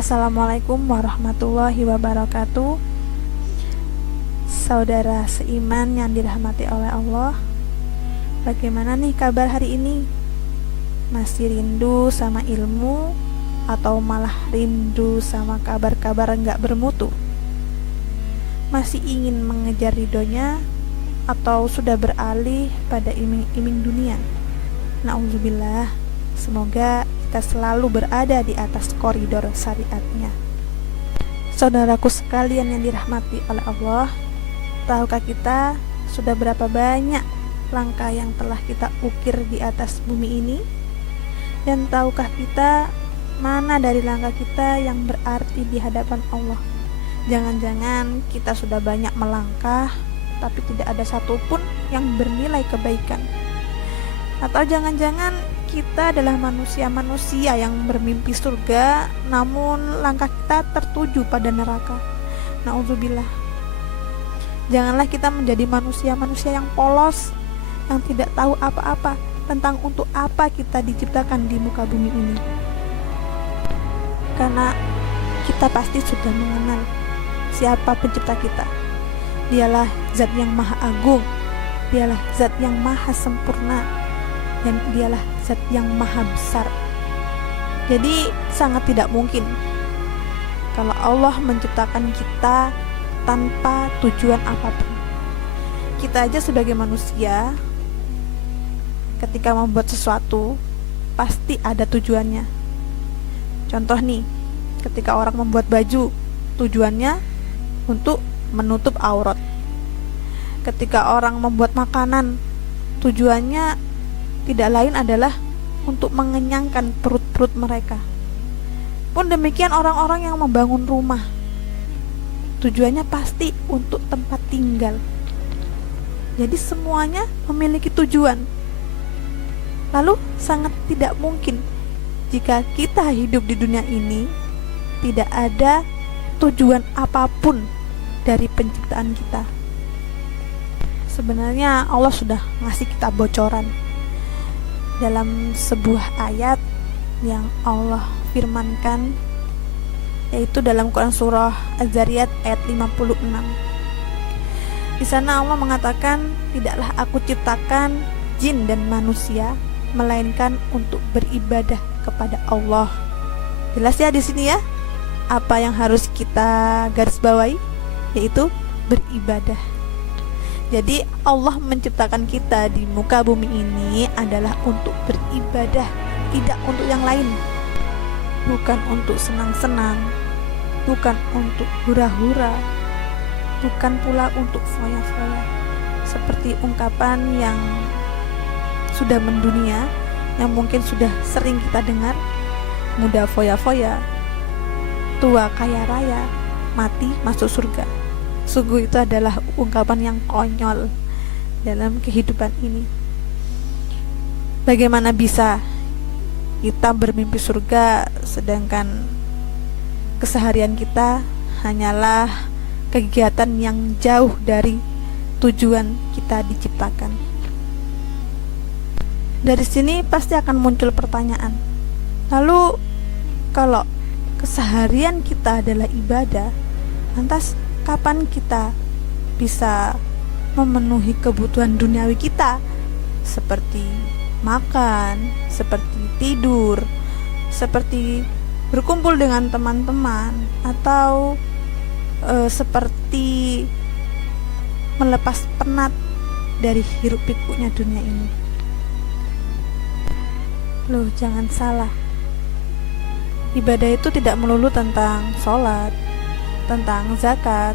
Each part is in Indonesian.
Assalamualaikum warahmatullahi wabarakatuh. Saudara seiman yang dirahmati oleh Allah, bagaimana nih kabar hari ini? Masih rindu sama ilmu atau malah rindu sama kabar-kabar enggak bermutu? Masih ingin mengejar ridhonya atau sudah beralih pada iming-iming dunia? Na'udzubillah. Semoga kita selalu berada di atas koridor syariatnya. Saudaraku sekalian yang dirahmati oleh Allah, tahukah kita sudah berapa banyak langkah yang telah kita ukir di atas bumi ini? Dan tahukah kita mana dari langkah kita yang berarti di hadapan Allah? Jangan-jangan kita sudah banyak melangkah, tapi tidak ada satupun yang bernilai kebaikan. Atau jangan-jangan kita adalah manusia-manusia yang bermimpi surga, namun langkah kita tertuju pada neraka. Na'udzubillah. Janganlah kita menjadi manusia-manusia yang polos, yang tidak tahu apa-apa tentang untuk apa kita diciptakan di muka bumi ini. Karena kita pasti sudah mengenal siapa pencipta kita. Dialah zat yang maha agung, dialah zat yang maha sempurna, dan dialah zat yang maha besar. Jadi sangat tidak mungkin kalau Allah menciptakan kita tanpa tujuan apapun. Kita aja sebagai manusia, ketika membuat sesuatu pasti ada tujuannya. Contoh nih, ketika orang membuat baju, tujuannya untuk menutup aurat. Ketika orang membuat makanan, tujuannya tidak lain adalah untuk mengenyangkan perut-perut mereka. Pun demikian orang-orang yang membangun rumah, tujuannya pasti untuk tempat tinggal. Jadi semuanya memiliki tujuan. Lalu sangat tidak mungkin jika kita hidup di dunia ini tidak ada tujuan apapun dari penciptaan kita. Sebenarnya Allah sudah ngasih kita bocoran dalam sebuah ayat yang Allah firmankan, yaitu dalam Quran surah Az-Zariyat ayat 56. Di sana Allah mengatakan, tidaklah aku ciptakan jin dan manusia melainkan untuk beribadah kepada Allah. Jelas ya di sini ya, apa yang harus kita garis bawahi, yaitu beribadah. Jadi Allah menciptakan kita di muka bumi ini adalah untuk beribadah, tidak untuk yang lain. Bukan untuk senang-senang, bukan untuk hura-hura, bukan pula untuk foya-foya. Seperti ungkapan yang sudah mendunia, yang mungkin sudah sering kita dengar, muda foya-foya, tua kaya raya, mati masuk surga. Sungguh itu adalah ungkapan yang konyol dalam kehidupan ini. Bagaimana bisa kita bermimpi surga sedangkan keseharian kita hanyalah kegiatan yang jauh dari tujuan kita diciptakan. Dari sini pasti akan muncul pertanyaan, lalu kalau keseharian kita adalah ibadah, lantas kapan kita bisa memenuhi kebutuhan duniawi kita, seperti makan, seperti tidur, seperti berkumpul dengan teman-teman, atau seperti melepas penat dari hiruk pikuknya dunia ini? Loh, jangan salah, ibadah itu tidak melulu tentang sholat, tentang zakat,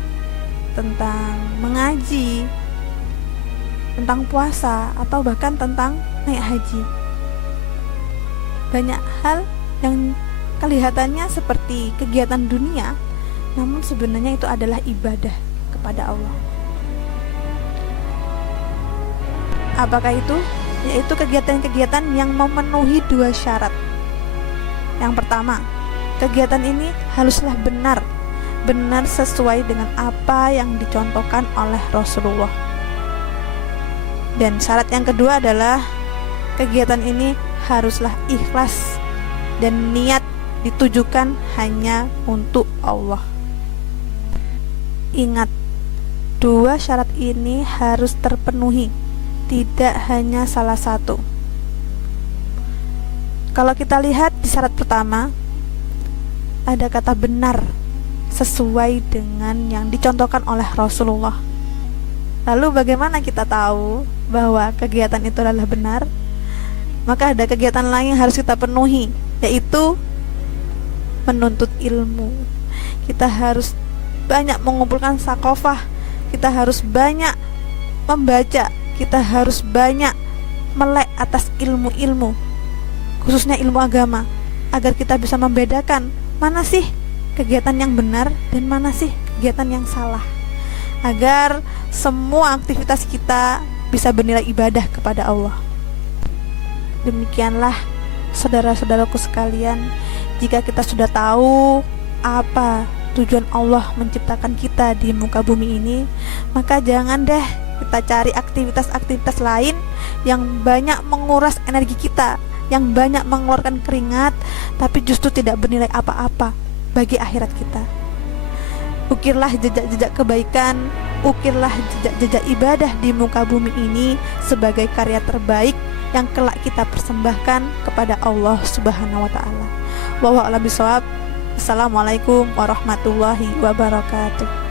tentang mengaji, tentang puasa, atau bahkan tentang naik haji. Banyak hal yang kelihatannya seperti kegiatan dunia, namun sebenarnya itu adalah ibadah kepada Allah. Apakah itu? Yaitu kegiatan-kegiatan yang memenuhi dua syarat. Yang pertama, kegiatan ini haruslah benar sesuai dengan apa yang dicontohkan oleh Rasulullah. Dan syarat yang kedua adalah kegiatan ini haruslah ikhlas dan niat ditujukan hanya untuk Allah. Ingat, dua syarat ini harus terpenuhi, tidak hanya salah satu. Kalau kita lihat di syarat pertama, ada kata benar sesuai dengan yang dicontohkan oleh Rasulullah. Lalu bagaimana kita tahu bahwa kegiatan itu adalah benar? Maka ada kegiatan lain yang harus kita penuhi, yaitu menuntut ilmu. Kita harus banyak mengumpulkan sakofah, kita harus banyak membaca, kita harus banyak melek atas ilmu-ilmu, khususnya ilmu agama, agar kita bisa membedakan mana sih kegiatan yang benar dan mana sih kegiatan yang salah, agar semua aktivitas kita bisa bernilai ibadah kepada Allah. Demikianlah saudara-saudaraku sekalian, jika kita sudah tahu apa tujuan Allah menciptakan kita di muka bumi ini, maka jangan deh kita cari aktivitas-aktivitas lain yang banyak menguras energi kita, yang banyak mengeluarkan keringat, tapi justru tidak bernilai apa-apa bagi akhirat kita. Ukirlah jejak-jejak kebaikan, ukirlah jejak-jejak ibadah di muka bumi ini sebagai karya terbaik yang kelak kita persembahkan kepada Allah Subhanahu wa taala. Wallahu a'lam bishawab. Assalamualaikum warahmatullahi wabarakatuh.